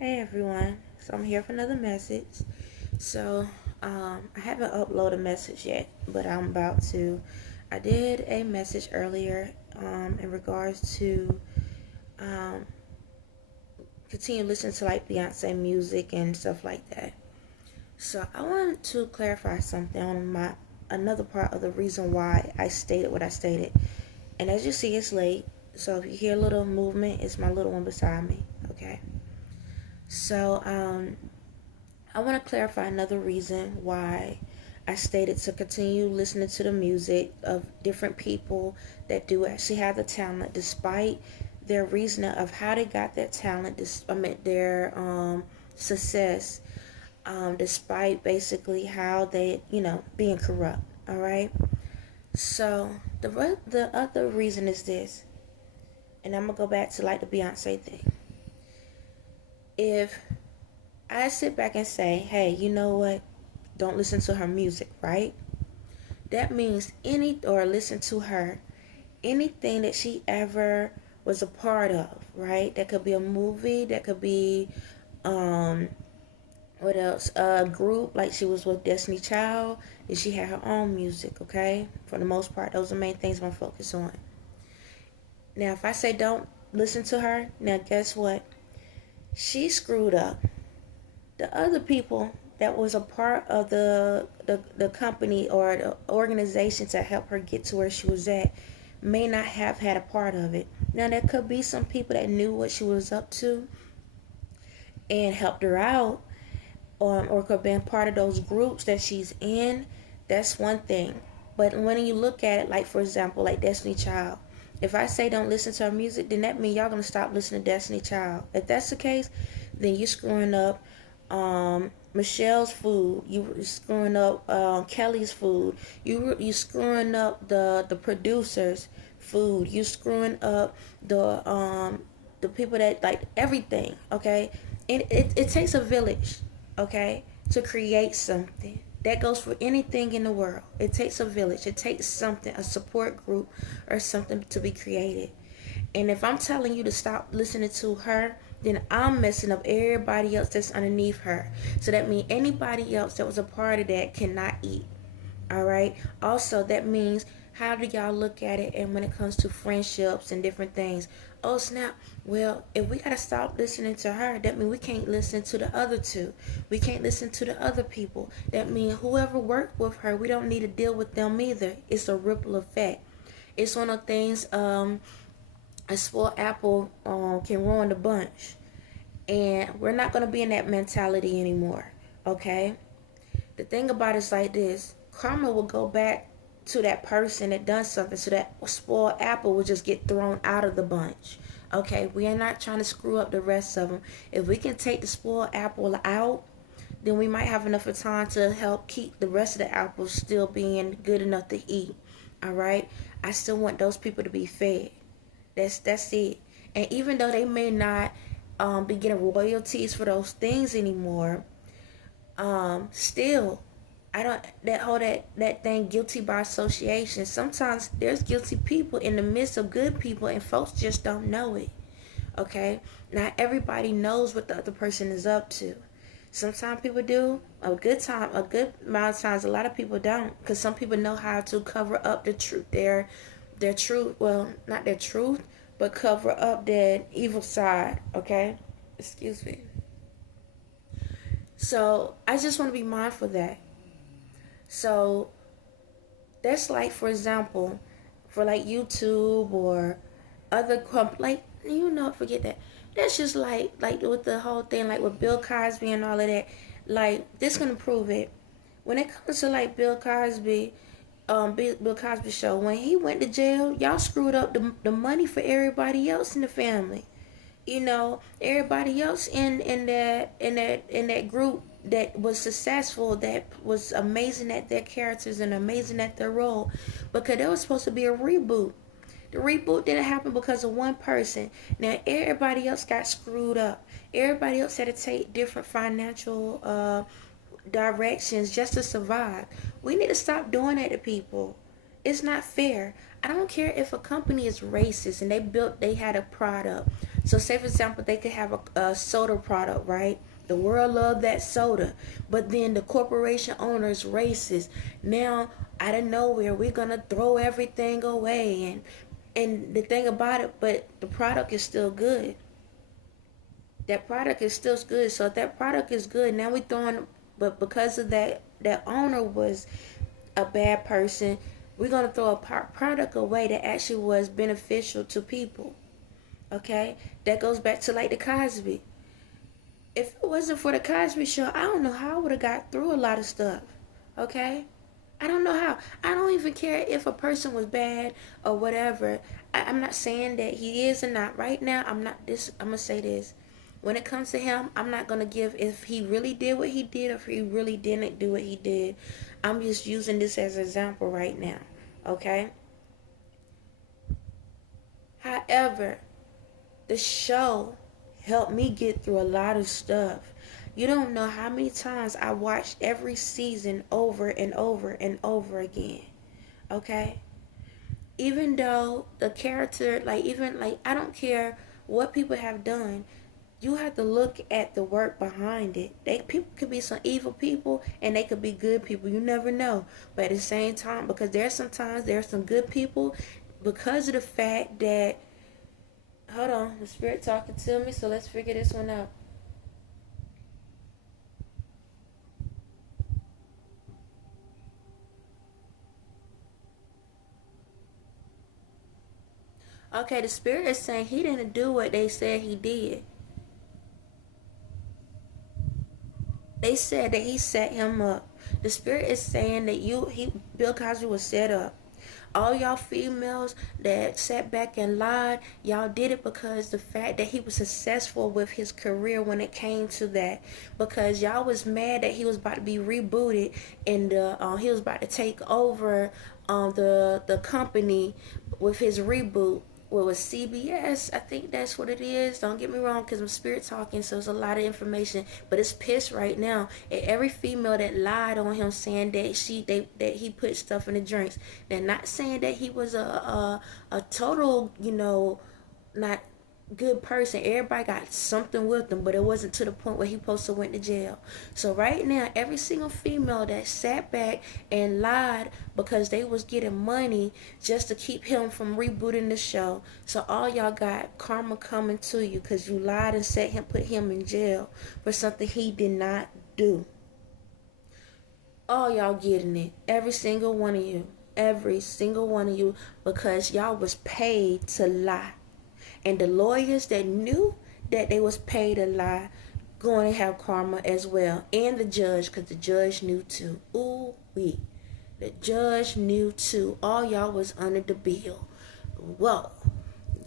Hey everyone, so I'm here for another message. So, I haven't uploaded a message yet, but I'm about to. I did a message earlier in regards to um, continue listening to like Beyonce music and stuff like that. So, I wanted to clarify something on my another part of the reason why I stated what I stated. And as you see, it's late, so if you hear a little movement, it's my little one beside me. Okay. So, I want to clarify another reason why I stated to continue listening to the music of different people that do actually have the talent, despite their reasoning of how they got that talent, their success, despite basically how they, being corrupt. All right. So the other reason is this, and I'm gonna go back to like the Beyonce thing. If I sit back and say, hey, you know what? Don't listen to her music, right? That means or listen to her, anything that she ever was a part of, right? That could be a movie, that could be, what else? A group, like she was with Destiny Child, and she had her own music, okay? For the most part, those are the main things I'm going to focus on. Now, if I say don't listen to her, now guess what? She screwed up. The other people that was a part of the company or the organization to help her get to where she was at may not have had a part of it. Now, there could be some people that knew what she was up to and helped her out, or could have been part of those groups that she's in. That's one thing. But when you look at it, like for example, like Destiny Child, if I say don't listen to her music, then that means y'all gonna stop listening to Destiny Child. If that's the case, then you're screwing up Michelle's food. You screwing up Kelly's food. You screwing up the producers' food. You screwing up the people that like everything. Okay, it takes a village, okay, to create something. That goes for anything in the world. It takes a village. It takes something, a support group or something to be created. And if I'm telling you to stop listening to her, then I'm messing up everybody else that's underneath her. So that means anybody else that was a part of that cannot eat. All right. Also, that means how do y'all look at it? And when it comes to friendships and different things, oh snap! Well, if we gotta stop listening to her, that means we can't listen to the other two. We can't listen to the other people. That means whoever worked with her, we don't need to deal with them either. It's a ripple effect. It's one of the things. A spoiled apple can ruin the bunch, and we're not gonna be in that mentality anymore. Okay. The thing about it's like this: karma will go back to that person that done something, so that spoiled apple will just get thrown out of the bunch. Okay, we are not trying to screw up the rest of them. If we can take the spoiled apple out, then we might have enough of time to help keep the rest of the apples still being good enough to eat. All right, I still want those people to be fed. That's it. And even though they may not be getting royalties for those things anymore, still, I don't that thing guilty by association. Sometimes there's guilty people in the midst of good people, and folks just don't know it. Okay, not everybody knows what the other person is up to. Sometimes people do. A good amount of times, a lot of people don't, because some people know how to cover up the truth. Their truth. Well, not their truth, but cover up their evil side. Okay, excuse me. So I just want to be mindful of that. So that's like, for example, for like YouTube or other like forget that. That's just like with the whole thing, like with Bill Cosby and all of that. Like, this gonna prove it. When it comes to like Bill Cosby, Bill Cosby Show, when he went to jail, y'all screwed up the money for everybody else in the family. Everybody else in that group that was successful, that was amazing at their characters and amazing at their role, because there was supposed to be a reboot. The reboot didn't happen because of one person. Now everybody else got screwed up. Everybody else had to take different financial directions just to survive. We need to stop doing that to people. It's not fair. I don't care if a company is racist and they had a product So say for example, they could have a soda product, right? The world loved that soda, but then the corporation owner is racist. Now, out of nowhere, we're gonna throw everything away, and the thing about it, but the product is still good. That product is still good. So if that product is good, now we throwing, but because of that owner was a bad person, we're gonna throw a product away that actually was beneficial to people. Okay, that goes back to like the Cosby. If it wasn't for the Cosby Show, I don't know how I would have got through a lot of stuff. Okay, I don't know how. I don't even care if a person was bad or whatever. I'm not saying that he is or not. Right now, I'm not this. I'm gonna say this. When it comes to him, I'm not gonna give if he really did what he did or if he really didn't do what he did. I'm just using this as an example right now. Okay. However, the show helped me get through a lot of stuff. You don't know how many times I watched every season over and over and over again. Okay? Even though the character, like, even, like, I don't care what people have done, you have to look at the work behind it. People could be some evil people and they could be good people. You never know. But at the same time, because there's some good people because of the fact that, hold on, the spirit talking to me, so let's figure this one out. Okay, the spirit is saying he didn't do what they said he did. They said that he set him up. The spirit is saying that Bill Cosby was set up. All y'all females that sat back and lied, y'all did it because the fact that he was successful with his career when it came to that. Because y'all was mad that he was about to be rebooted and he was about to take over the company with his reboot. What was CBS? I think that's what it is. Don't get me wrong, because I'm spirit talking, so it's a lot of information. But it's pissed right now at every female that lied on him, saying that that he put stuff in the drinks. They're not saying that he was a total, not good person. Everybody got something with them, but it wasn't to the point where he supposed to went to jail. So right now, every single female that sat back and lied because they was getting money just to keep him from rebooting the show. So all y'all got karma coming to you because you lied and put him in jail for something he did not do. All y'all getting it. Every single one of you. Every single one of you, because y'all was paid to lie. And the lawyers that knew that they was paid to lie going to have karma as well. And the judge, because the judge knew too. Ooh wee. The judge knew too. All y'all was under the bill. Whoa.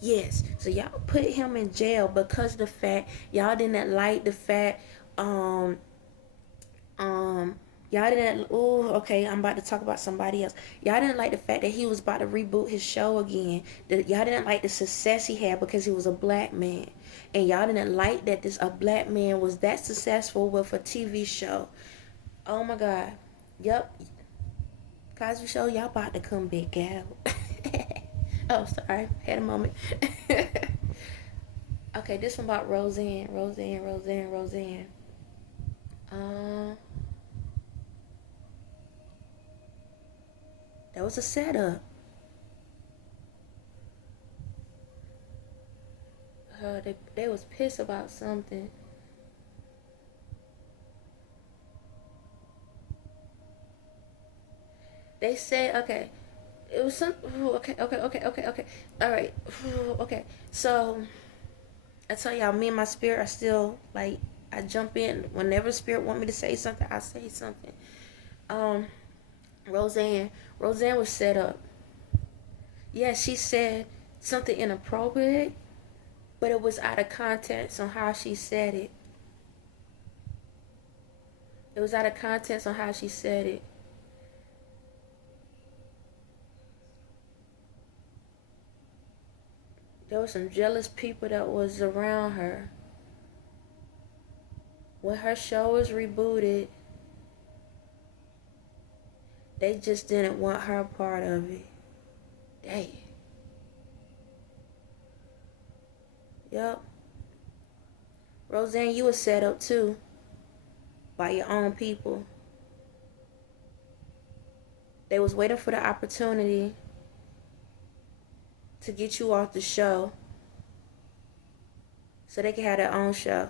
Yes. So y'all put him in jail because of the fact y'all didn't like the fact y'all didn't, okay, I'm about to talk about somebody else. Y'all didn't like the fact that he was about to reboot his show again. Y'all didn't like the success he had because he was a black man. And y'all didn't like that a black man was that successful with a TV show. Oh my God. Yep. Cosby Show, y'all about to come back out. Oh, sorry. Had a moment. Okay, this one about Roseanne. That was a setup. They was pissed about something. They said, okay, it was some. Okay. All right. Okay. So I tell y'all, me and my spirit are still like, I jump in whenever spirit want me to say something. I say something. Roseanne was set up. Yeah, she said something inappropriate, but it was out of context on how she said it. It was out of context on how she said it. There were some jealous people that was around her. When her show was rebooted, they just didn't want her part of it. Dang. Yep. Roseanne, you was set up too by your own people. They was waiting for the opportunity to get you off the show so they can have their own show.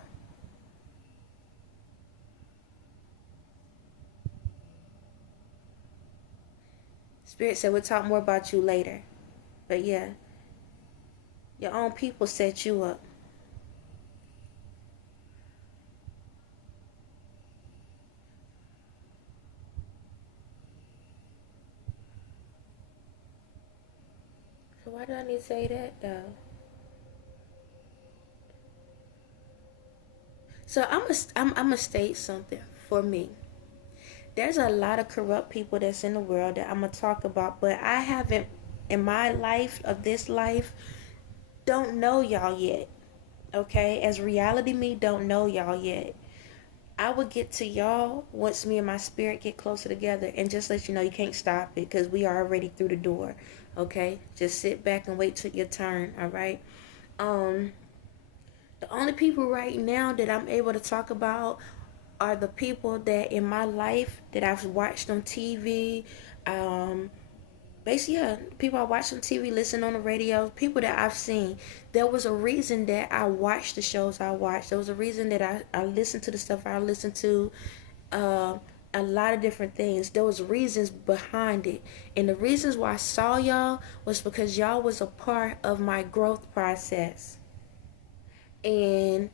Spirit said we'll talk more about you later. But yeah, your own people set you up. So why do I need to say that though? So I'm gonna state something for me. There's a lot of corrupt people that's in the world that I'm gonna talk about, but I haven't, in my life of this life, don't know y'all yet. Okay, as reality me, don't know y'all yet. I would get to y'all once me and my spirit get closer together, and just let you know you can't stop it because we are already through the door. Okay, just sit back and wait till your turn. All right. The only people right now that I'm able to talk about are the people that in my life that I've watched on TV. Basically, yeah, people I watched on TV, listen on the radio, people that I've seen. There was a reason that I watched the shows I watched. There was a reason that I listened to the stuff I listened to. A lot of different things. There was reasons behind it. And the reasons why I saw y'all was because y'all was a part of my growth process. And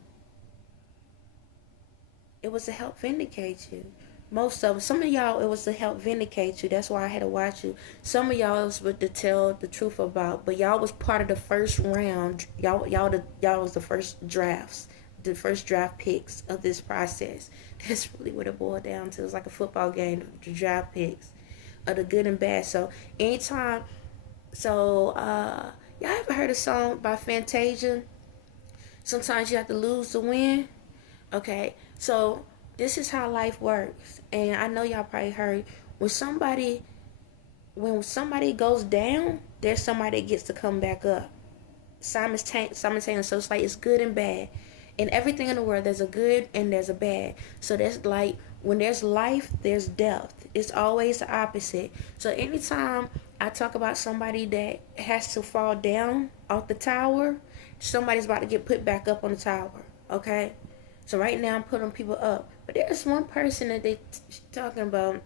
it was to help vindicate you. Most of some of y'all, it was to help vindicate you. That's why I had to watch you. Some of y'all was to tell the truth about, but y'all was part of the first round. Y'all was the first drafts, the first draft picks of this process. That's really what it boiled down to. It's like a football game, the draft picks of the good and bad. So anytime, y'all ever heard a song by Fantasia? Sometimes you have to lose to win. Okay, so this is how life works. And I know y'all probably heard when somebody goes down, there's somebody that gets to come back up. Simultaneous. So it's like it's good and bad. In everything in the world, there's a good and there's a bad. So that's like when there's life, there's death. It's always the opposite. So anytime I talk about somebody that has to fall down off the tower, somebody's about to get put back up on the tower. Okay? So right now I'm putting people up. But there's one person that they talking about.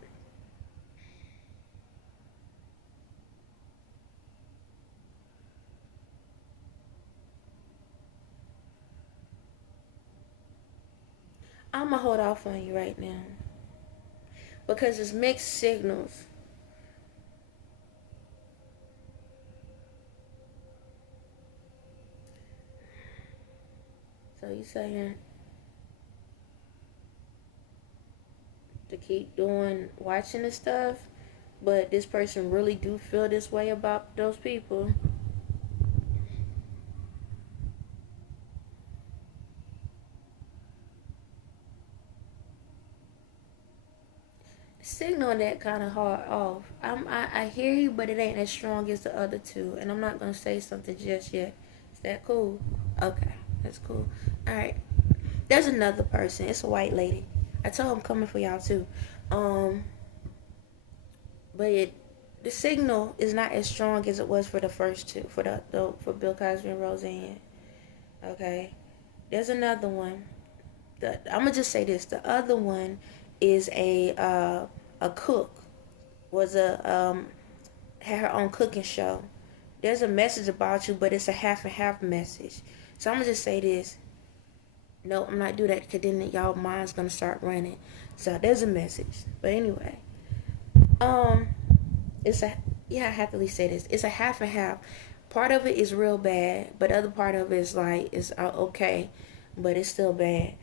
I'm going to hold off on you right now. Because it's mixed signals. So you saying to keep watching the stuff, but this person really do feel this way about those people. Signal that kind of hard off. I hear you, but it ain't as strong as the other two, and I'm not gonna say something just yet. Is that cool? Okay, that's cool. All right. There's another person. It's a white lady. I told I'm coming for y'all too. But the signal is not as strong as it was for the first two, for Bill Cosby and Roseanne. Okay. There's another one. I'm gonna just say this. The other one is a cook. Had her own cooking show. There's a message about you, but it's a half and half message. So I'm gonna just say this. No, I'm not do that because then y'all mind's gonna start running. So there's a message. But anyway, I have to at least say this. It's a half and half. Part of it is real bad, but the other part of it is like it's okay, but it's still bad.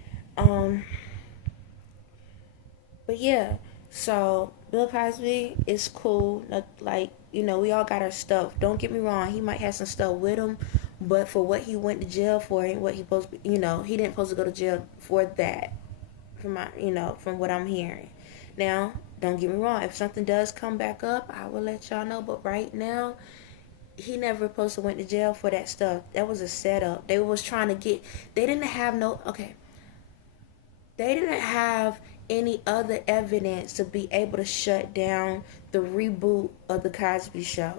But yeah, so Bill Cosby is cool. Like, we all got our stuff. Don't get me wrong. He might have some stuff with him, but for what he went to jail for and what he supposed to, he didn't supposed to go to jail for that. From what I'm hearing. Now, don't get me wrong. If something does come back up, I will let y'all know. But right now, he never supposed to went to jail for that stuff. That was a setup. They was trying to get. They didn't have no. Okay. They didn't have any other evidence to be able to shut down the reboot of the Cosby Show.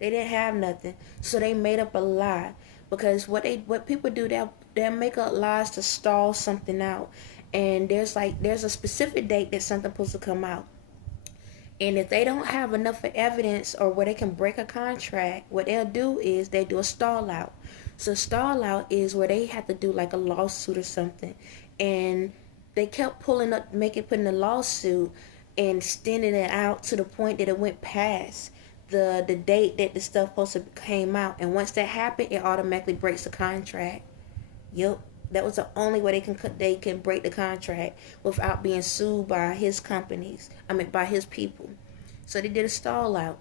They didn't have nothing, so they made up a lie. Because what people do, they'll make up lies to stall something out. And there's a specific date that something's supposed to come out. And if they don't have enough evidence or where they can break a contract, what they'll do is they do a stall out. So stall out is where they have to do like a lawsuit or something. And they kept putting a lawsuit and extending it out to the point that it went past the date that the stuff supposed to came out. And once that happened, it automatically breaks the contract. Yep. That was the only way they can break the contract without being sued by his companies. By his people. So they did a stall out.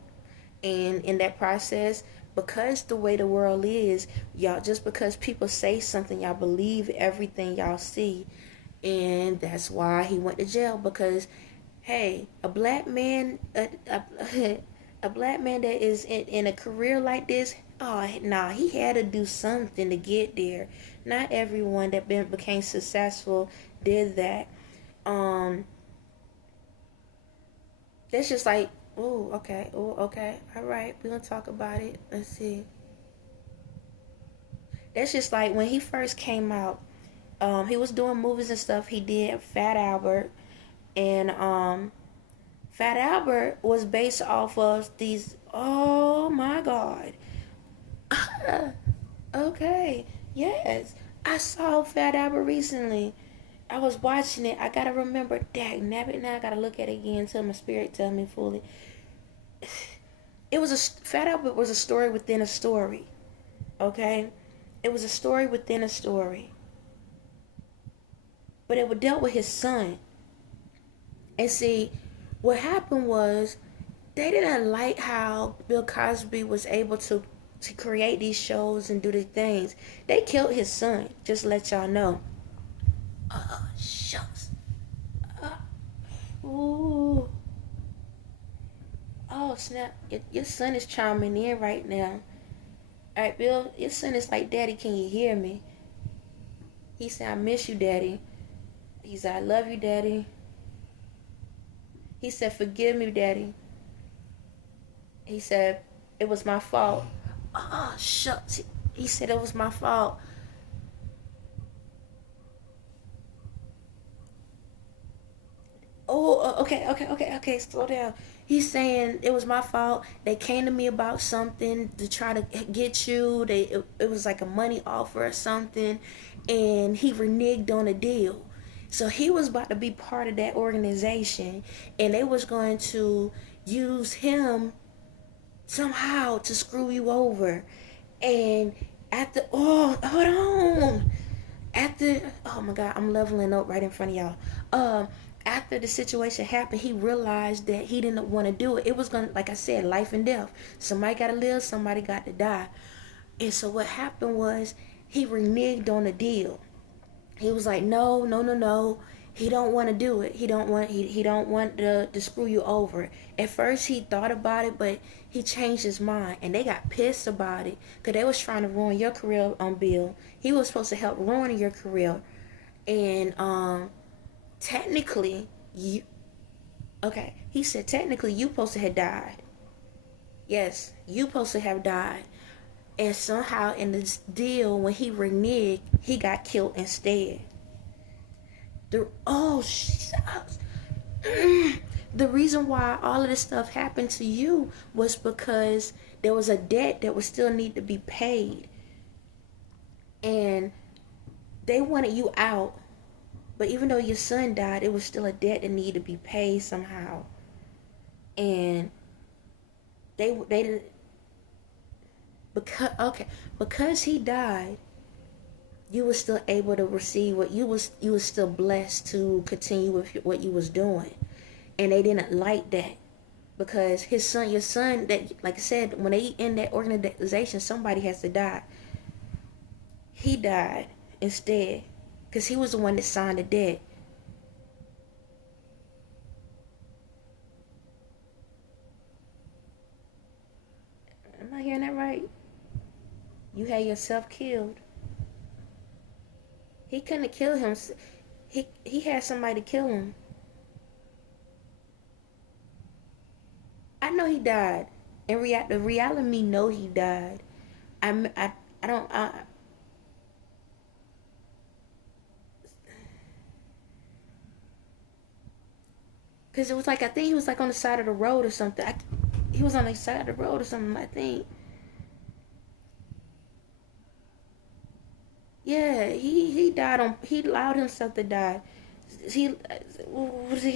And in that process, because the way the world is, y'all, just because people say something, y'all believe everything y'all see. And that's why he went to jail. Because, hey, a black man, a black man that is in a career like this, he had to do something to get there. Not everyone that became successful did that. That's just like, okay, all right, we're gonna talk about it. Let's see. That's just like when he first came out. He was doing movies and stuff. He did Fat Albert, and Fat Albert was based off of these. Oh my God. Okay. Yes. I saw Fat Albert recently. I was watching it. I gotta remember. Dang, nabbit. Now I gotta look at it again until my spirit tells me fully. Fat Albert was a story within a story. Okay? It was a story within a story. But it dealt with his son. And see, what happened was they didn't like how Bill Cosby was able to create these shows and do these things. They killed his son, just to let y'all know. Shucks. Ooh. Oh, snap. Your son is chiming in right now. Alright, Bill, your son is like, Daddy, can you hear me? He said, I miss you, Daddy. He said, I love you, Daddy. He said, forgive me, Daddy. He said, it was my fault. Oh, shucks. He said it was my fault. Oh, okay, slow down. He's saying it was my fault. They came to me about something to try to get you. It was like a money offer or something, and he reneged on the deal. So he was about to be part of that organization, and they was going to use him somehow to screw you over. And hold on. Oh my God, I'm leveling up right in front of y'all. After the situation happened, he realized that he didn't want to do it. It was going to, like I said, life and death. Somebody got to live, somebody got to die. And so what happened was he reneged on the deal. He was like, no. He don't want to do it. He don't want to screw you over. At first he thought about it, but he changed his mind, and they got pissed about it because they was trying to ruin your career on Bill. He was supposed to help ruin your career, and technically he said technically you supposed to have died. Yes, you supposed to have died. And somehow in this deal, when he reneged, he got killed instead. The reason why all of this stuff happened to you was because there was a debt that would still need to be paid. And they wanted you out. But even though your son died, it was still a debt that needed to be paid somehow. And they didn't, because he died, you were still able to receive what you was still blessed to continue with what you was doing. And they didn't like that, because your son, that, like I said, when they end that organization, somebody has to die. He died instead because he was the one that signed the debt. Am I hearing that right? You had yourself killed. He couldn't kill him. He had somebody to kill him. I know he died. In the reality of me know he died. I don't. Cause it was like, I think he was like on the side of the road or something. He was on the side of the road or something, I think. Yeah, he died on. He allowed himself to die. He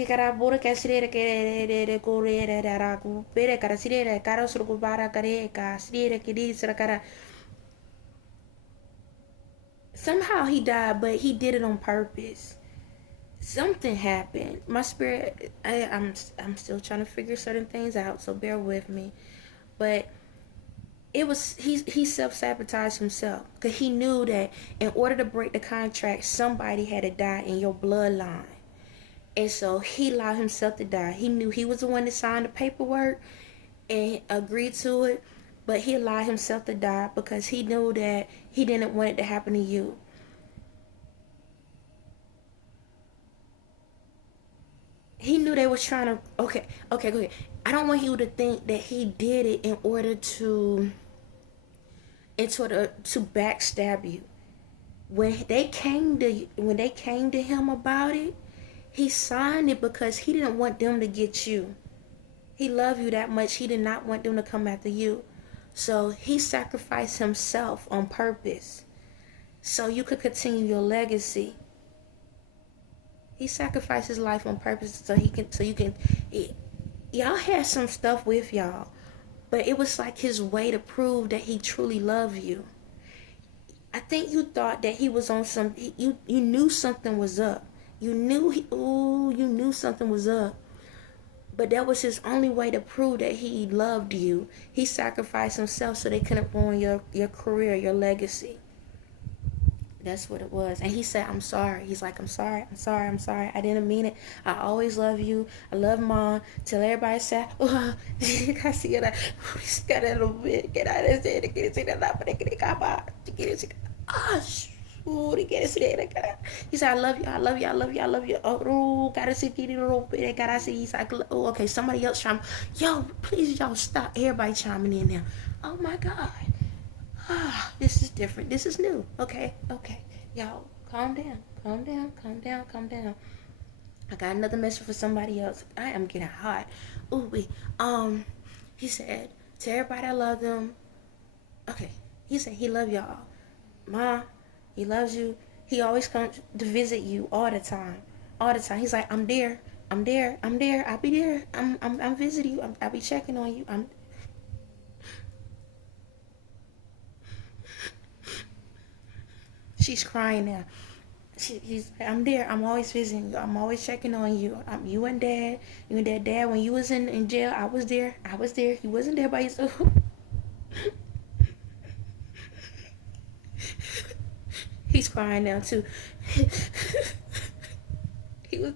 cara bora que sirere que correre era pere cara sirere cara sur kubara care ka sirere que diz cara. Somehow he died, but he did it on purpose. Something happened. My spirit, I'm still trying to figure certain things out, so bear with me. But it was he self-sabotaged himself because he knew that in order to break the contract, somebody had to die in your bloodline. And so he allowed himself to die. He knew he was the one that signed the paperwork and agreed to it, but he allowed himself to die because he knew that he didn't want it to happen to you. He knew they was trying to, okay, go ahead. I don't want you to think that he did it in order to backstab you. When they came to him about it, he signed it because he didn't want them to get you. He loved you that much. He did not want them to come after you. So he sacrificed himself on purpose so you could continue your legacy. He sacrificed his life on purpose so you can. Y'all had some stuff with y'all, but it was like his way to prove that he truly loved you. I think you thought that he was on some. You knew something was up. You knew something was up. But that was his only way to prove that he loved you. He sacrificed himself so they couldn't ruin your career, your legacy. That's what it was. And he said, I'm sorry. He's like, I'm sorry. I didn't mean it. I always love you. I love Mom. Tell everybody, say, oh, I see it. Got a little bit. Get out of there. Get it. He said, I love you. Oh, gotta see it. Gotta see. He's like, oh, okay, somebody else chime. Yo, please, y'all stop. Everybody chiming in now. Oh my God. This is different. This is new. Okay. Y'all, calm down. I got another message for somebody else. I am getting hot. He said, tell everybody I love them. Okay. He said he love y'all. Ma, he loves you. He always comes to visit you all the time. He's like, I'm there. I'll be there. I'm visiting you. I'll be checking on you. She's crying now. He's like, I'm there. I'm always visiting you. I'm always checking on you. You and Dad. Dad, when you was in jail, I was there. He wasn't there by yourself. He's crying now too. He was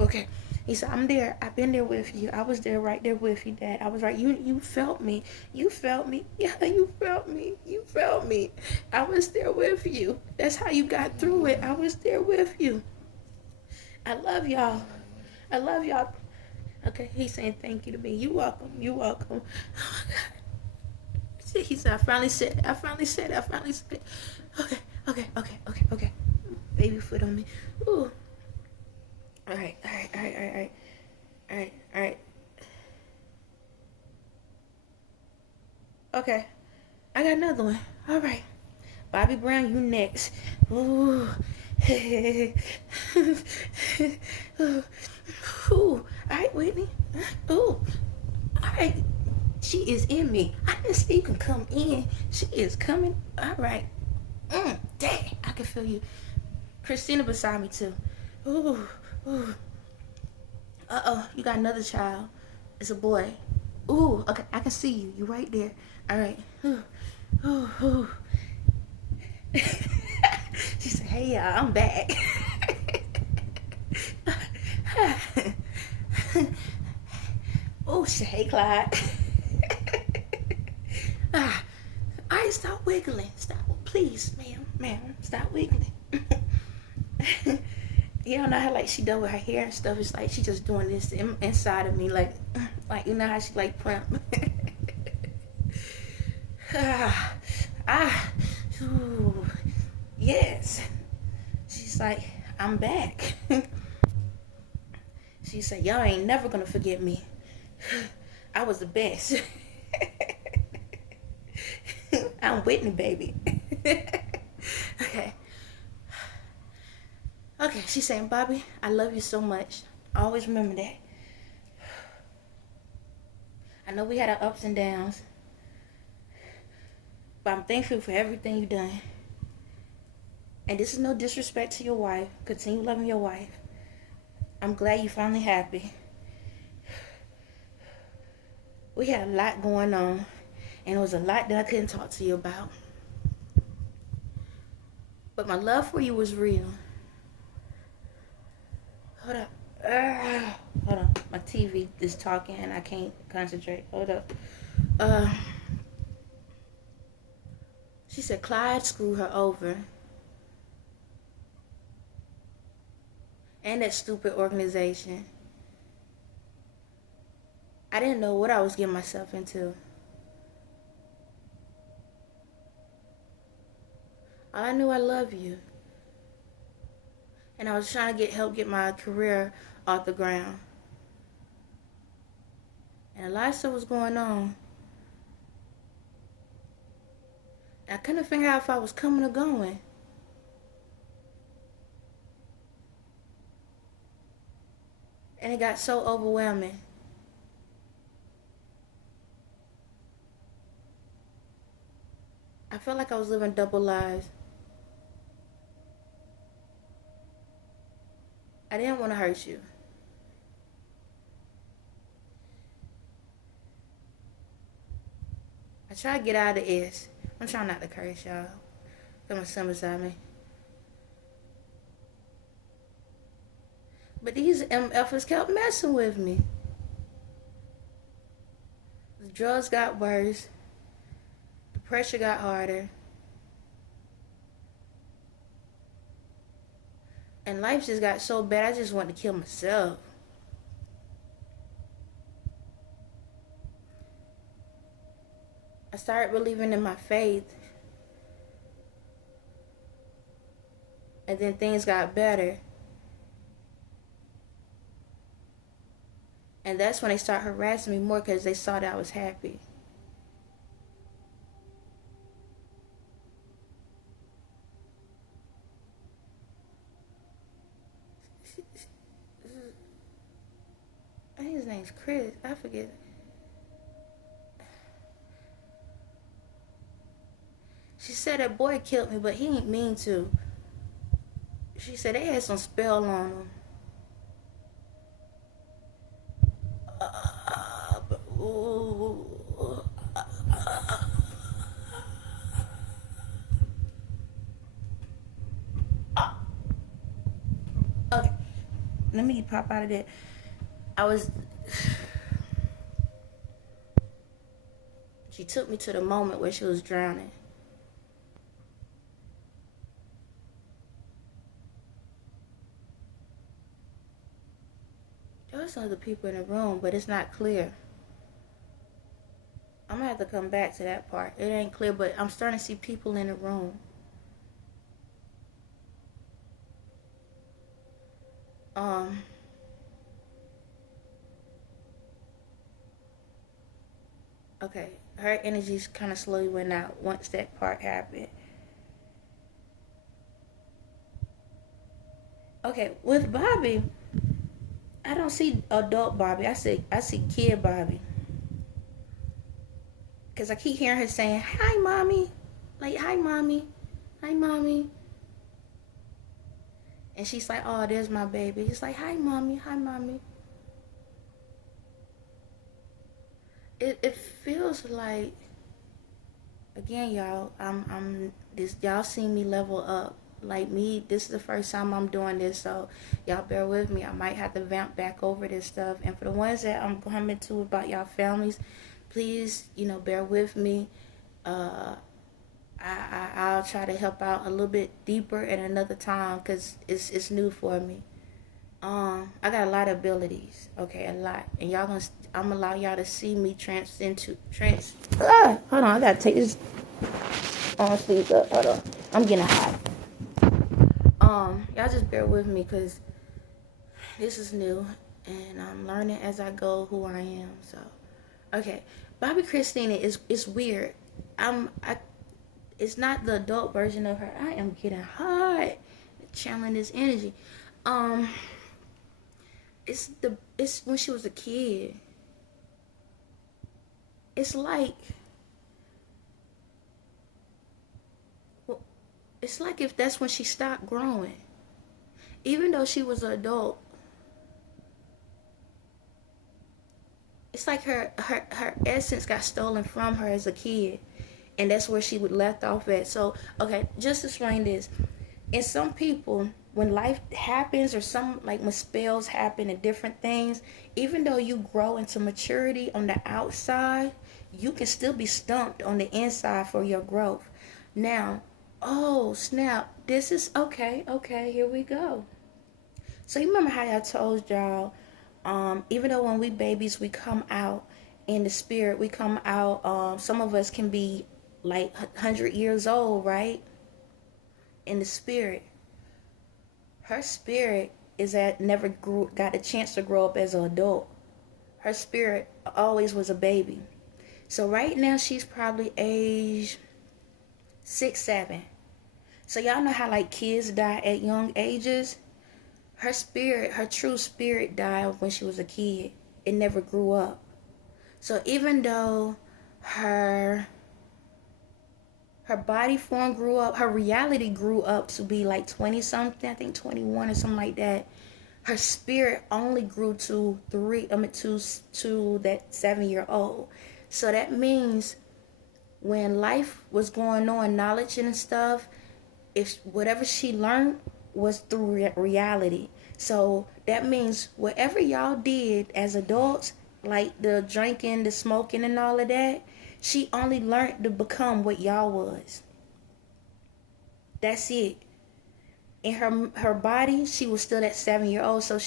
okay. He said, I'm there. I've been there with you. I was there right there with you, Dad. I was right. You felt me. Yeah, you felt me. I was there with you. That's how you got through it. I was there with you. I love y'all. Okay, he's saying thank you to me. You welcome. Oh my God. He said, I finally said it. Okay. Baby foot on me. Ooh. All right. Okay. I got another one. All right. Bobby Brown, you next. Ooh. Ooh. All right, Whitney. Ooh. All right. She is in me. I didn't see you can come in. She is coming. All right. Dang. I can feel you. Kristina beside me, too. Ooh. You got another child. It's a boy. Ooh, okay, I can see you. You right there. All right. Ooh. She said, hey, y'all, I'm back. Oh, she said, hey, Clyde. All right, stop wiggling. Stop, please, ma'am, stop wiggling. You don't know how like she done with her hair and stuff. It's like she just doing this inside of me, like you know how she like primp. ah, ooh, yes. She's like, I'm back. She said, y'all ain't never gonna forget me. I was the best. I'm Whitney, baby. Okay. Okay, she's saying, Bobbi, I love you so much. Always remember that. I know we had our ups and downs, but I'm thankful for everything you've done. And this is no disrespect to your wife. Continue loving your wife. I'm glad you're finally happy. We had a lot going on, and it was a lot that I couldn't talk to you about. But my love for you was real. Hold up. Hold on. My TV is talking, and I can't concentrate. Hold up. She said Clyde screwed her over. And that stupid organization. I didn't know what I was getting myself into. All I knew, I love you. And I was trying to help get my career off the ground. And a lot of stuff was going on. I couldn't figure out if I was coming or going. And it got so overwhelming. I felt like I was living double lives. I didn't want to hurt you. I try to get out of this. I'm trying not to curse, y'all. Got my son beside me. But these MFers kept messing with me. The drugs got worse. The pressure got harder. And life just got so bad, I just wanted to kill myself. I started believing in my faith. And then things got better. And that's when they started harassing me more because they saw that I was happy. I think his name's Chris. I forget. She said that boy killed me, but he ain't mean to. She said they had some spell on him. Okay, let me pop out of that. She took me to the moment where she was drowning. There was other people in the room, but it's not clear. I'm gonna have to come back to that part. It ain't clear, but I'm starting to see people in the room. Okay, her energies kind of slowly went out once that part happened. Okay, with Bobbi, I don't see adult Bobbi. I see kid Bobbi. Because I keep hearing her saying, hi, mommy. Like, hi, mommy. Hi, mommy. And she's like, oh, there's my baby. He's like, hi, mommy. Hi, mommy. It feels like, again, y'all, y'all seen me level up. Like me, this is the first time I'm doing this, so y'all bear with me. I might have to vamp back over this stuff. And for the ones that I'm coming to about y'all families, please, bear with me. I'll try to help out a little bit deeper at another time because it's new for me. I got a lot of abilities. Okay, a lot. And I'm gonna allow y'all to see me hold on, I gotta take this sleeve up. Hold on. I'm getting hot. Y'all just bear with me because this is new and I'm learning as I go who I am. So, okay, Bobbi Kristina is weird. It's not the adult version of her. I am getting hot, channeling this energy. It's when she was a kid. It's like if that's when she stopped growing. Even though she was an adult, it's like her essence got stolen from her as a kid. And that's where she would left off at. So, okay, just to explain this. And some people, when life happens or when spells happen and different things, even though you grow into maturity on the outside, you can still be stumped on the inside for your growth. Now, oh snap, this is okay, here we go. So you remember how I told y'all, even though when we babies, we come out in the spirit, we come out, some of us can be like 100 years old, right? In the spirit. Her spirit never got a chance to grow up as an adult. Her spirit always was a baby. So right now she's probably age 6, 7. So y'all know how like kids die at young ages? Her spirit, her true spirit died when she was a kid. It never grew up. So even though her body form grew up, her reality grew up to be like 20 something, I think 21 or something like that. Her spirit only grew to that 7-year-old. So that means when life was going on, knowledge and stuff, if whatever she learned was through reality. So that means whatever y'all did as adults, like the drinking, the smoking and all of that, she only learned to become what y'all was. That's it. In her body, she was still that 7-year-old, so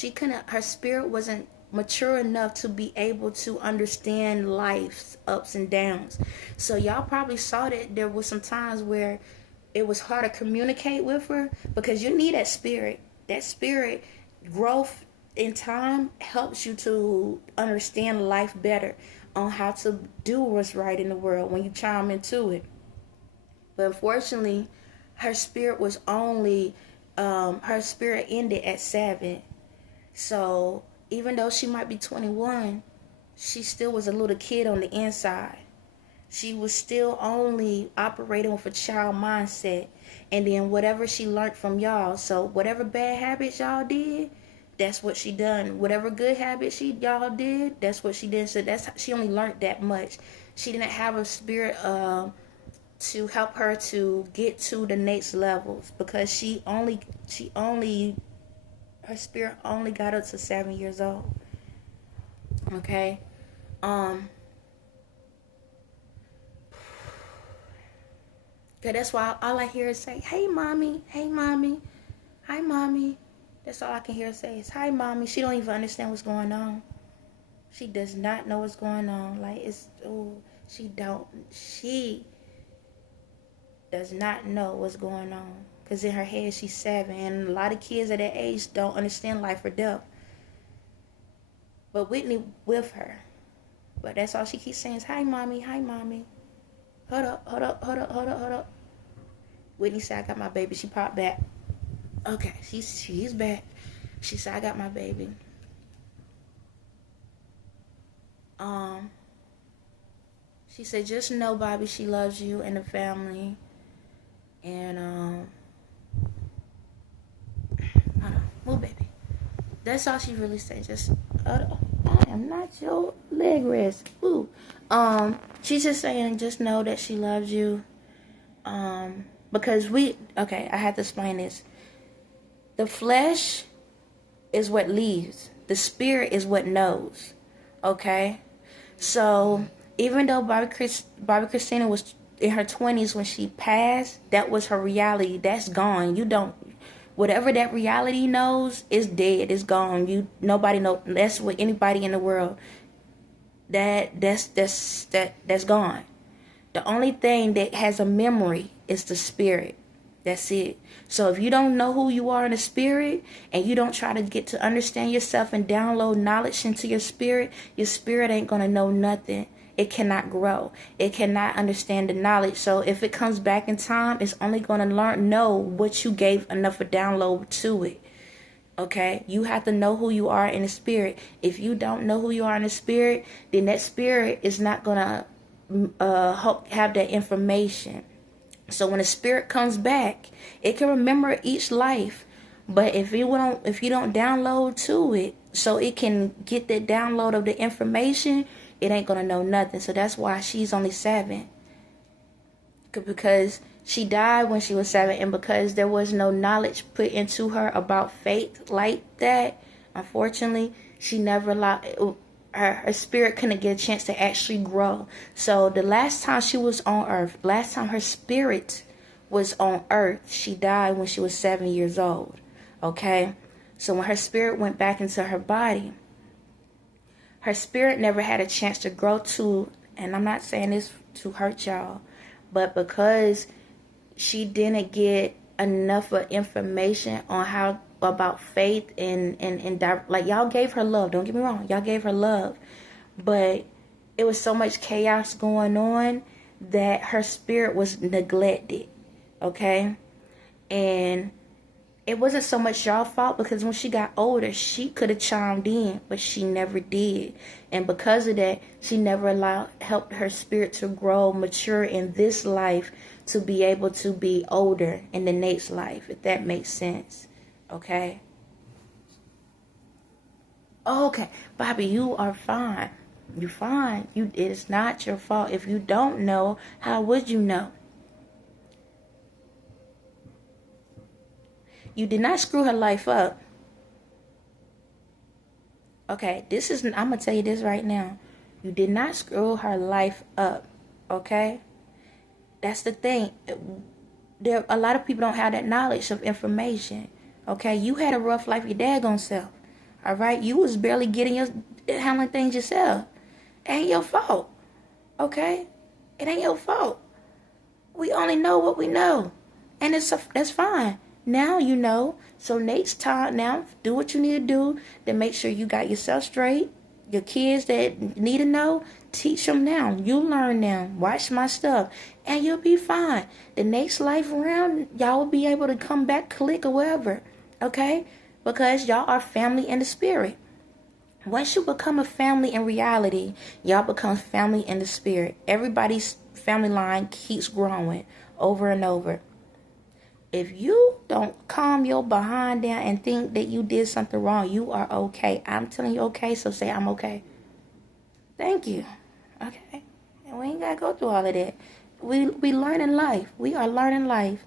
her spirit wasn't mature enough to be able to understand life's ups and downs. So y'all probably saw that there was some times where it was hard to communicate with her because you need that spirit. That spirit growth in time helps you to understand life better, on how to do what's right in the world when you chime into it. But unfortunately, her spirit was only her spirit ended at 7. So even though she might be 21, she still was a little kid on the inside. She was still only operating with a child mindset. And then whatever she learned from y'all, so whatever bad habits y'all did, that's what she done. Whatever good habits y'all did, that's what she did. So she only learned that much. She didn't have a spirit to help her to get to the next levels, because her spirit only got up to 7 years old. Okay. That's why all I hear is say, "Hey mommy, hey mommy, hi mommy." That's all I can hear her say is, "Hi mommy." She don't even understand what's going on. She does not know what's going on. She does not know what's going on. Because in her head, she's 7. And a lot of kids at that age don't understand life or death. But Whitney with her. But that's all she keeps saying is, "Hi mommy, hi mommy." Hold up. Whitney said, "I got my baby." She popped back. Okay, she's back. She said, "I got my baby." She said, "Just know, Bobbi, she loves you and the family." And hold on, move, baby. That's all she really said. Just, I am not your leg rest. Ooh. She's just saying, just know that she loves you. Because I had to explain this. The flesh is what leaves. The spirit is what knows. Okay? So, even though Bobbi Kristina was in her 20s when she passed, that was her reality. That's gone. Whatever that reality knows is dead. It's gone. Nobody know. That's what anybody in the world. That's gone. The only thing that has a memory is the spirit. That's it. So if you don't know who you are in the spirit, and you don't try to get to understand yourself and download knowledge into your spirit ain't going to know nothing. It cannot grow. It cannot understand the knowledge. So if it comes back in time, it's only going to know what you gave enough of download to it. Okay? You have to know who you are in the spirit. If you don't know who you are in the spirit, then that spirit is not going to have that information. So when the spirit comes back, it can remember each life. But if you don't download to it, so it can get that download of the information, it ain't gonna know nothing. So that's why she's only 7, because she died when she was 7, and because there was no knowledge put into her about faith like that, unfortunately, she never allowed. Her spirit couldn't get a chance to actually grow. So the last time she was on earth, last time her spirit was on earth, she died when she was 7 years old. Okay? So when her spirit went back into her body, her spirit never had a chance to grow to, and I'm not saying this to hurt y'all, but because she didn't get enough of information on how about faith and like, y'all gave her love, don't get me wrong, y'all gave her love, but it was so much chaos going on that her spirit was neglected. Okay? And it wasn't so much y'all fault, because when she got older, she could have chimed in, but she never did. And because of that, she never helped her spirit to grow, mature in this life, to be able to be older in the next life, if that makes sense. Okay? Okay, Bobbi, you are fine. You're fine. It is not your fault. If you don't know, how would you know? You did not screw her life up. Okay, I'm going to tell you this right now. You did not screw her life up. Okay? That's the thing. A lot of people don't have that knowledge of information. Okay? You had a rough life your daggone self. All right? You was barely handling things yourself. It ain't your fault. Okay? It ain't your fault. We only know what we know. And that's fine. Now you know. So next time, now do what you need to do to make sure you got yourself straight. Your kids that need to know, teach them now. You learn now. Watch my stuff. And you'll be fine. The next life around, y'all will be able to come back, click, or whatever. Okay? Because y'all are family in the spirit. Once you become a family in reality, y'all become family in the spirit. Everybody's family line keeps growing over and over. If you don't calm your behind down and think that you did something wrong, you are okay. I'm telling you okay, so say I'm okay. Thank you. Okay. And we ain't got to go through all of that. We learning life. We are learning life.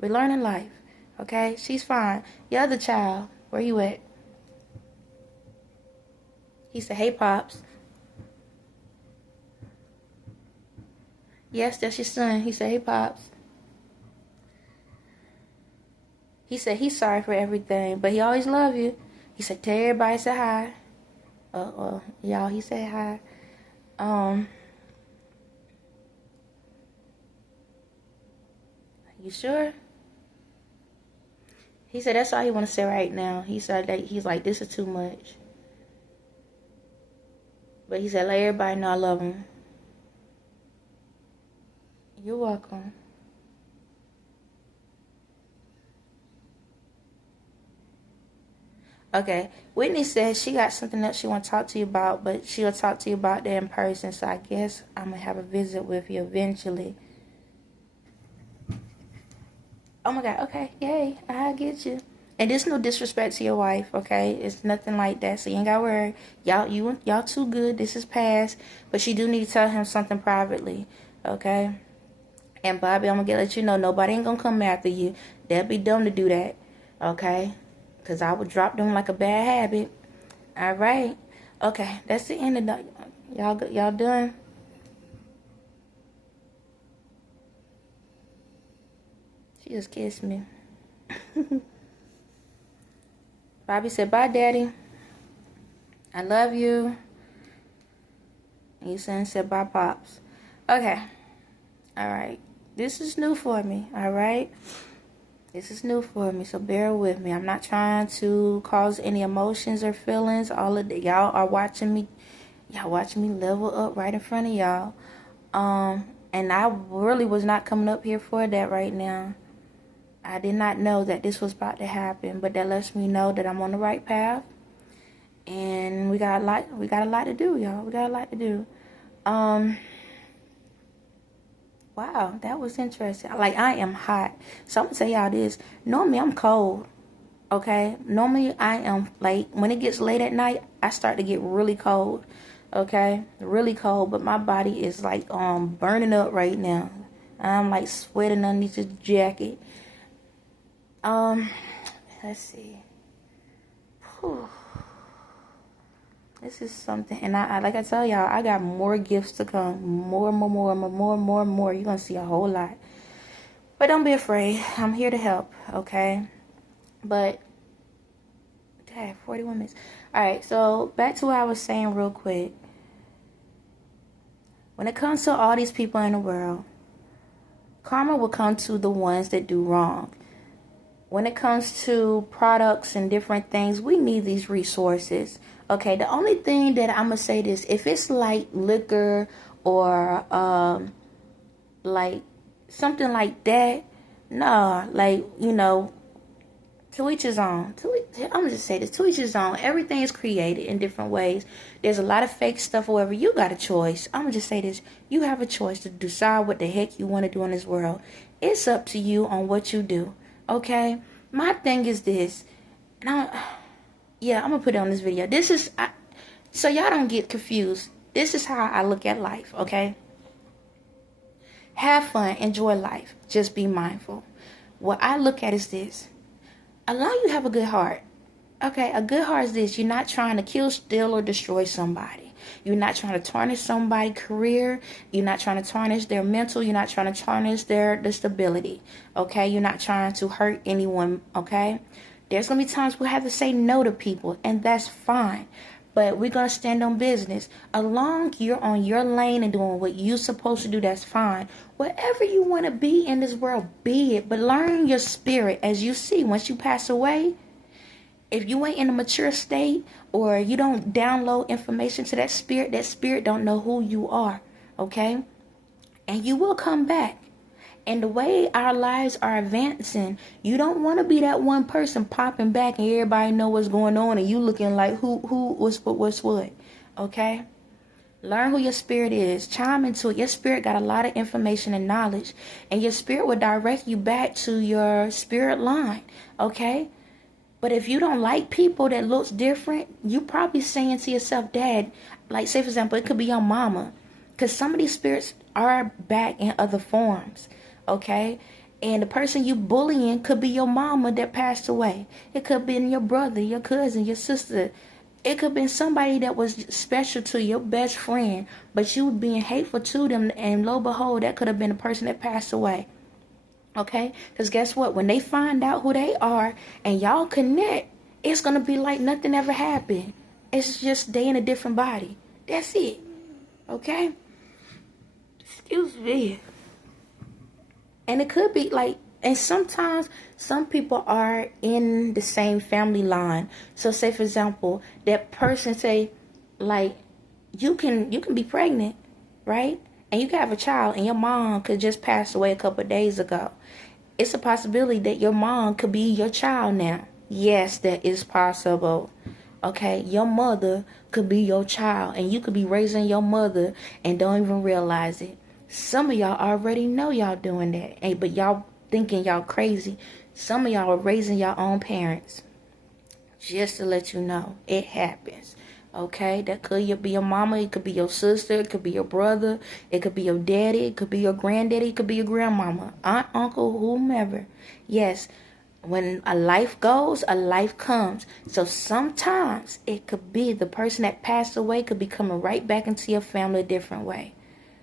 We're learning life. Okay? She's fine. Your other child, where you at? He said, hey, Pops. Yes, that's your son. He said, hey, Pops. He said he's sorry for everything, but he always love you. He said, tell everybody, say hi. Y'all, he said hi. You sure? He said that's all he want to say right now. He said that he's like, this is too much. But he said, let everybody know I love him. You're welcome. Okay, Whitney says she got something else she want to talk to you about, but she'll talk to you about that in person, so I guess I'm going to have a visit with you eventually. Oh my God, okay, yay, I get you. And there's no disrespect to your wife, okay? It's nothing like that, so you ain't got to worry. Y'all too good, this is past, but she do need to tell him something privately, okay? And Bobbi, I'm going to let you know, nobody ain't going to come after you. They'll be dumb to do that, okay? Because I would drop them like a bad habit. All right. Okay, that's the end of that. Y'all done? She just kissed me. Bobbi said, bye, Daddy. I love you. And your son said, bye, Pops. Okay. All right. This is new for me. All right. This is new for me, so bear with me. I'm not trying to cause any emotions or feelings. All of the y'all are watching me. Y'all watching me level up right in front of y'all. And I really was not coming up here for that right now. I did not know that this was about to happen, but that lets me know that I'm on the right path. And we got a lot to do, y'all. We got a lot to do. Wow, that was interesting. Like, I am hot. So I'm going to tell y'all this. Normally, I'm cold. Okay? Normally, I am, like, when it gets late at night, I start to get really cold. Okay? Really cold. But my body is, like, burning up right now. I'm, like, sweating underneath this jacket. Let's see. Whew. This is something, and I like I tell y'all, I got more gifts to come. More. You're gonna see a whole lot. But don't be afraid. I'm here to help, okay? But, dang, 41 minutes. Alright, so back to what I was saying real quick. When it comes to all these people in the world, karma will come to the ones that do wrong. When it comes to products and different things, we need these resources. Okay, the only thing that I'm going to say this, if it's like liquor or like something like that, nah, like, you know, to each his own. I'm going to just say this, to each his own. Everything is created in different ways. There's a lot of fake stuff, however, you got a choice. I'm going to just say this, you have a choice to decide what the heck you want to do in this world. It's up to you on what you do. Okay, my thing is this, and I'm gonna put it on this video. This is, so y'all don't get confused. This is how I look at life, okay? Have fun, enjoy life, just be mindful. What I look at is this, as long as you have a good heart, okay, a good heart is this, you're not trying to kill, steal, or destroy somebody. You're not trying to tarnish somebody's career. You're not trying to tarnish their mental. You're not trying to tarnish their stability. Okay? You're not trying to hurt anyone. Okay? There's going to be times we'll have to say no to people, and that's fine. But we're going to stand on business. As long as you're on your lane and doing what you're supposed to do, that's fine. Whatever you want to be in this world, be it. But learn your spirit. As you see, once you pass away, if you ain't in a mature state or you don't download information to that spirit don't know who you are, okay? And you will come back. And the way our lives are advancing, you don't want to be that one person popping back and everybody know what's going on and you looking like what's what, okay? Learn who your spirit is. Chime into it. Your spirit got a lot of information and knowledge. And your spirit will direct you back to your spirit line, okay? But if you don't like people that looks different, you probably saying to yourself, Dad, like say for example, it could be your mama. Because some of these spirits are back in other forms, okay? And the person you bullying could be your mama that passed away. It could be your brother, your cousin, your sister. It could be somebody that was special to your best friend, but you being hateful to them, and lo and behold, that could have been the person that passed away. Okay, because guess what? When they find out who they are and y'all connect, it's going to be like nothing ever happened. It's just they in a different body. That's it. Okay? Excuse me. And it could be like, and sometimes some people are in the same family line. So say, for example, that person say, like, you can be pregnant, right? And you can have a child and your mom could just pass away a couple of days ago. It's a possibility that your mom could be your child now. Yes, that is possible. Okay, your mother could be your child and you could be raising your mother and don't even realize it. Some of y'all already know y'all doing that, but y'all thinking y'all crazy. Some of y'all are raising your own parents. Just to let you know, it happens. Okay, that could be your mama, it could be your sister, it could be your brother, it could be your daddy, it could be your granddaddy, it could be your grandmama, aunt, uncle, whomever. Yes, when a life goes, a life comes. So sometimes it could be the person that passed away could be coming right back into your family a different way.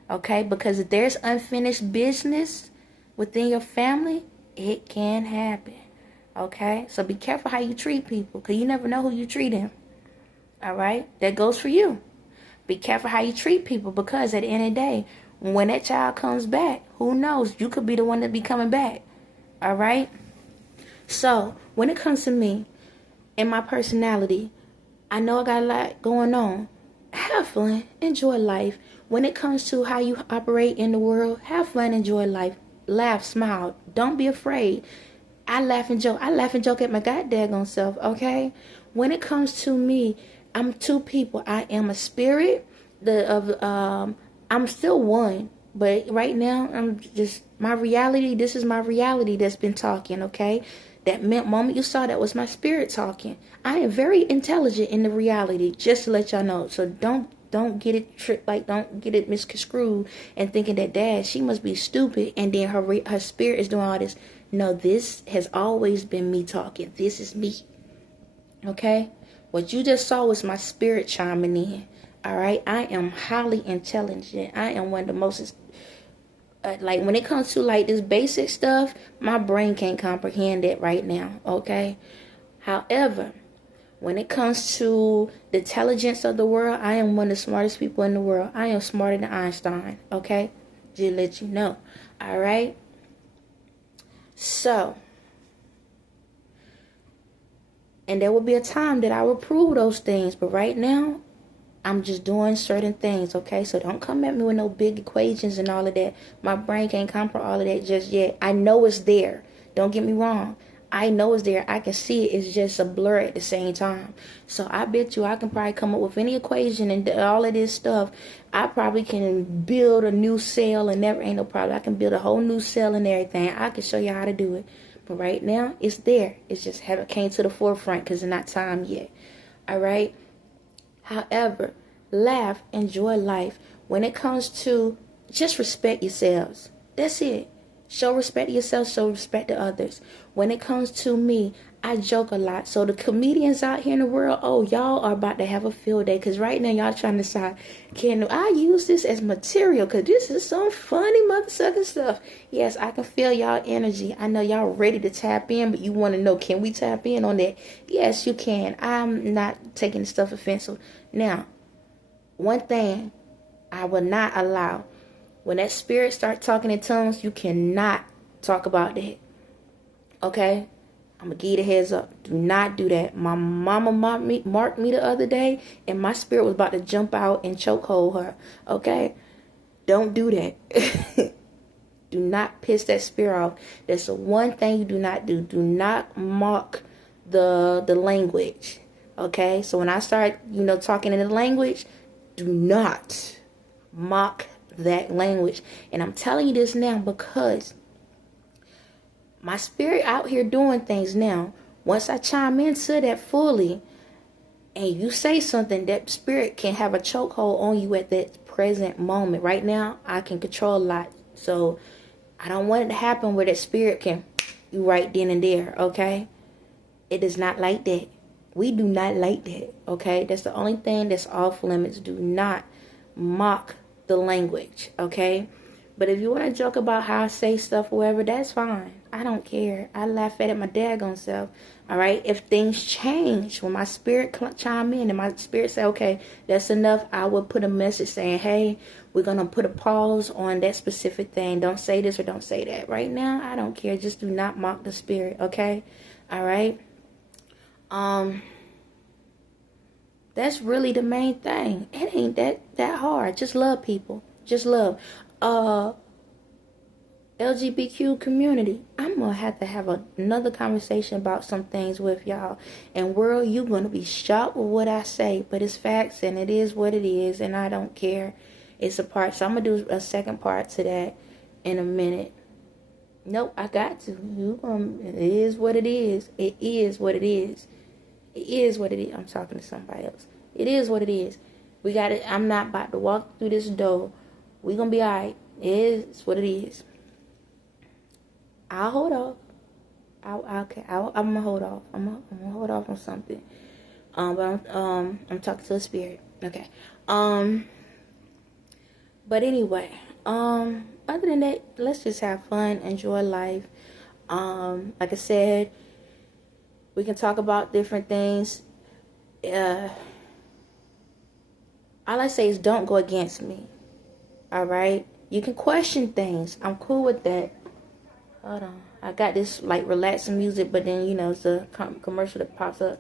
Okay, because if there's unfinished business within your family, it can happen. Okay? So be careful how you treat people, because you never know who you treating. All right? That goes for you. Be careful how you treat people, because at the end of the day, when that child comes back, who knows? You could be the one that be coming back. All right? So, when it comes to me and my personality, I know I got a lot going on. Have fun. Enjoy life. When it comes to how you operate in the world, have fun. Enjoy life. Laugh. Smile. Don't be afraid. I laugh and joke. I laugh and joke at my goddamn self, okay? When it comes to me, I'm two people. I am a spirit. I'm still one. But right now, I'm just, my reality, this is my reality that's been talking, okay? That moment you saw, that was my spirit talking. I am very intelligent in the reality, just to let y'all know. So don't get it tricked, like don't get it misconstrued and thinking that Dad, she must be stupid, and then her spirit is doing all this. No, this has always been me talking. This is me. Okay? What you just saw was my spirit chiming in. All right? I am highly intelligent. I am one of the most like when it comes to like this basic stuff, my brain can't comprehend it right now, okay? However, when it comes to the intelligence of the world, I am one of the smartest people in the world. I am smarter than Einstein, okay? Just to let you know, all right? So, and there will be a time that I will prove those things, but right now, I'm just doing certain things, okay? So don't come at me with no big equations and all of that. My brain can't comprehend all of that just yet. I know it's there. Don't get me wrong. I know it's there. I can see it. It's just a blur at the same time. So I bet you I can probably come up with any equation and all of this stuff. I probably can build a new cell and never ain't no problem. I can build a whole new cell and everything. I can show you how to do it. But right now, it's there. It's just haven't came to the forefront because it's not time yet. All right? However, laugh, enjoy life. When it comes to just respect yourselves. That's it. Show respect to yourself, show respect to others. When it comes to me, I joke a lot. So the comedians out here in the world, oh, y'all are about to have a field day. Because right now, y'all trying to decide, can I use this as material? Because this is some funny motherfucking stuff. Yes, I can feel y'all energy. I know y'all ready to tap in, but you want to know, can we tap in on that? Yes, you can. I'm not taking the stuff offensive. Now, one thing I will not allow. When that spirit starts talking in tongues, you cannot talk about that. Okay? I'm going to give you the heads up. Do not do that. My mama marked me the other day, and my spirit was about to jump out and chokehold her. Okay? Don't do that. Do not piss that spirit off. That's the one thing you do not do. Do not mock the language. Okay? So when I start, talking in the language, do not mock that language. And I'm telling you this now because my spirit out here doing things now. Once I chime into that fully and you say something, that spirit can have a chokehold on you at that present moment. Right now, I can control a lot. So I don't want it to happen where that spirit can you right then and there, okay? It is not like that. We do not like that, okay? That's the only thing that's off limits. Do not mock the language, okay? But if you want to joke about how I say stuff or whatever, that's fine. I don't care. I laugh at it my daggone self, all right? If things change, when my spirit chime in and my spirit say, okay, that's enough, I will put a message saying, hey, we're going to put a pause on that specific thing. Don't say this or don't say that. Right now, I don't care. Just do not mock the spirit, okay? All right? That's really the main thing. It ain't that hard. Just love people. Just love. LGBTQ community. I'm going to have another conversation about some things with y'all. And world, you're going to be shocked with what I say. But it's facts and it is what it is. And I don't care. It's a part. So I'm going to do a second part to that in a minute. Nope, I got to. It is what it is. It is what it is. It is what it is. I'm talking to somebody else. It is what it is. We got it. I'm not about to walk through this door. We're going to be all right. It is what it is. I'll hold off. I'm going to hold off. I'm going to hold off on something. But I'm talking to a spirit. Okay. But anyway, other than that, let's just have fun, enjoy life. Like I said, We can talk about different things. All I say is don't go against me. All right? You can question things. I'm cool with that. Hold on. I got this like relaxing music, but then it's a commercial that pops up.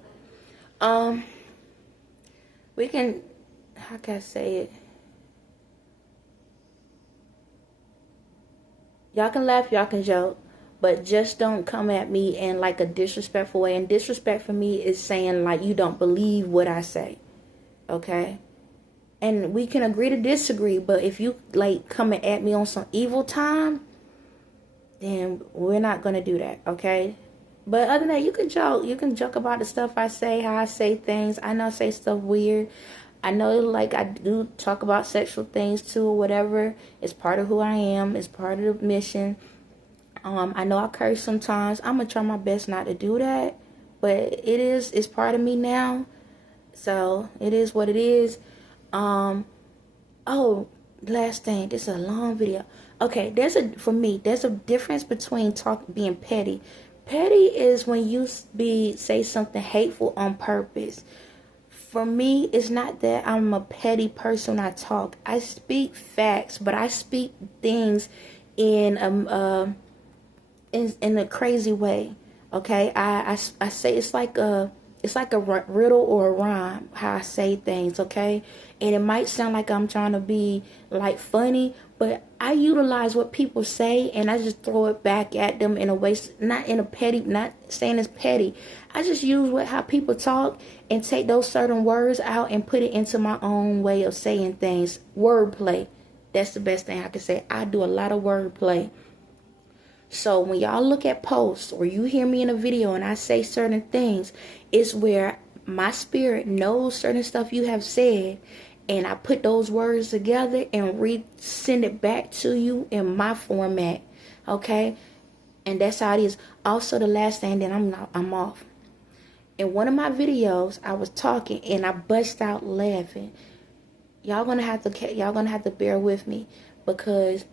We can, how can I say it? Y'all can laugh, y'all can joke, but just don't come at me in like a disrespectful way. And disrespect for me is saying like you don't believe what I say. Okay? And we can agree to disagree, but if you like coming at me on some evil time, then we're not going to do that, okay? But other than that, you can joke. You can joke about the stuff I say, how I say things. I know I say stuff weird. I know like I do talk about sexual things too or whatever. It's part of who I am. It's part of the mission. I know I curse sometimes. I'm going to try my best not to do that. But it's part of me now. So it is what it is. Oh, last thing. This is a long video. Okay, there's a difference between being petty. Petty is when you say something hateful on purpose. For me, it's not that I'm a petty person when I talk. I speak facts, but I speak things in a crazy way. Okay, I say it's like a riddle or a rhyme how I say things. Okay, and it might sound like I'm trying to be like funny, but I utilize what people say and I just throw it back at them in a way, not saying it's petty. I just use how people talk and take those certain words out and put it into my own way of saying things. Wordplay. That's the best thing I can say. I do a lot of wordplay. So when y'all look at posts or you hear me in a video and I say certain things, it's where my spirit knows certain stuff you have said, and I put those words together and send it back to you in my format. Okay? And that's how it is. Also, the last thing, then I'm off. In one of my videos, I was talking and I bust out laughing. Y'all gonna have to bear with me, because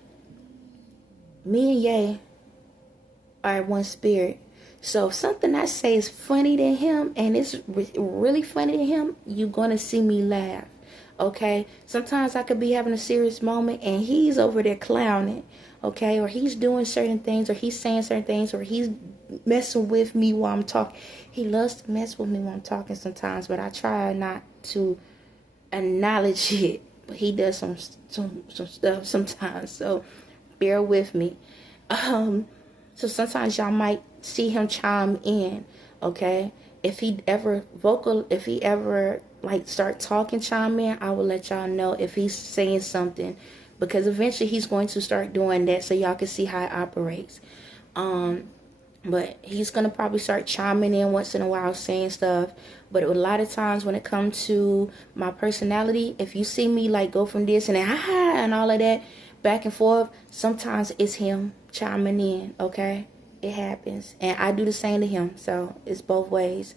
me and Ye are one spirit. So if something I say is funny to him and it's really funny to him, you're gonna see me laugh. Okay? Sometimes I could be having a serious moment and he's over there clowning. Okay? Or he's doing certain things, or he's saying certain things, or he's messing with me while I'm talking. He loves to mess with me while I'm talking sometimes, but I try not to acknowledge it. But he does some stuff sometimes. So bear with me. So sometimes y'all might see him chime in, okay? If he ever like start talking, chime in, I will let y'all know if he's saying something, because eventually he's going to start doing that so y'all can see how it operates. But he's going to probably start chiming in once in a while saying stuff. But a lot of times when it comes to my personality, if you see me like go from this and then and all of that back and forth, sometimes it's him chiming in, okay? It happens. And I do the same to him. So it's both ways.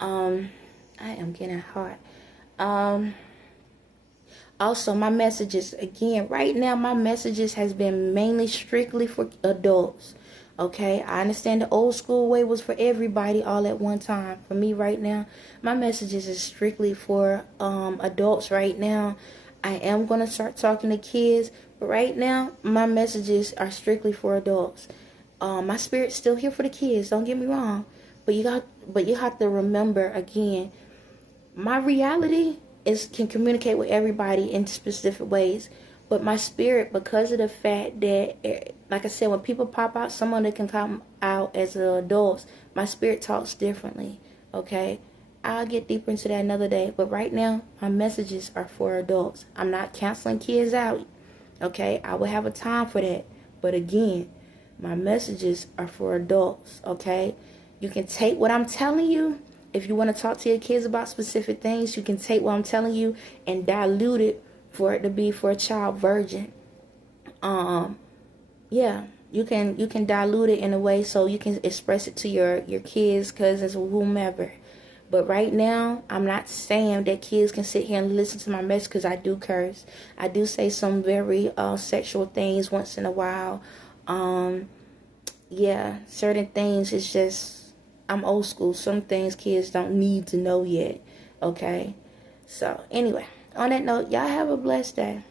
I am getting hot. Also, my messages, again, right now, my messages has been mainly strictly for adults. Okay, I understand the old school way was for everybody all at one time. For me right now, my messages is strictly for adults right now. I am going to start talking to kids, but right now, my messages are strictly for adults. My spirit's still here for the kids, don't get me wrong. But you have to remember, again, my reality can communicate with everybody in specific ways. But my spirit, because of the fact that, like I said, when people pop out, someone that can come out as adults, my spirit talks differently, okay? I'll get deeper into that another day. But right now, my messages are for adults. I'm not canceling kids out, okay? I will have a time for that. But again, my messages are for adults, okay? You can take what I'm telling you. If you want to talk to your kids about specific things, you can take what I'm telling you and dilute it for it to be for a child virgin. Yeah, you can dilute it in a way so you can express it to your kids, cousins, or whomever. But right now, I'm not saying that kids can sit here and listen to my message, because I do curse. I do say some very sexual things once in a while. Yeah, certain things, it's just, I'm old school. Some things kids don't need to know yet. Okay? So, anyway, on that note, y'all have a blessed day.